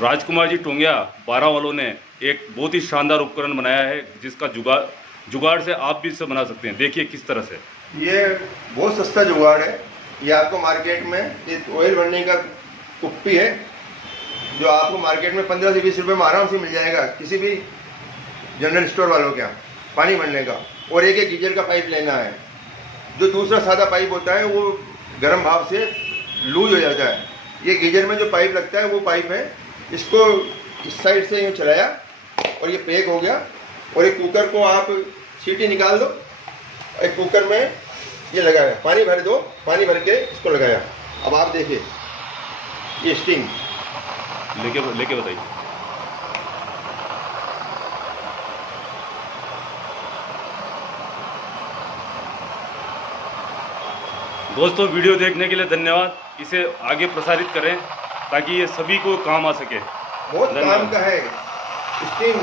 राजकुमार जी टोंगिया 12 वालों ने एक बहुत ही शानदार उपकरण बनाया है, जिसका जुगाड़ से आप भी इसे बना सकते हैं। देखिए किस तरह से। ये बहुत सस्ता जुगाड़ है। ये आपको मार्केट में एक ऑयल भरने का कुप्पी है, जो आपको मार्केट में 15 से 20 रुपये में आराम से मिल जाएगा किसी भी जनरल स्टोर वालों के यहाँ, पानी भरने का। और एक गीजर का पाइप लेना है। जो दूसरा सादा पाइप होता है वो गर्म भाप से लूज हो जाता है। ये गीजर में जो पाइप लगता है वो पाइप है। इसको इस साइड से यूँ चलाया और ये पैक हो गया। और एक कुकर को आप सीटी निकाल दो, एक कुकर में ये लगाया, पानी भर दो, पानी भर के इसको लगाया। अब आप देखिए ये स्टीम लेके बताइए। दोस्तों वीडियो देखने के लिए धन्यवाद। इसे आगे प्रसारित करें ताकि ये सभी को काम आ सके। बहुत काम का है स्टीम।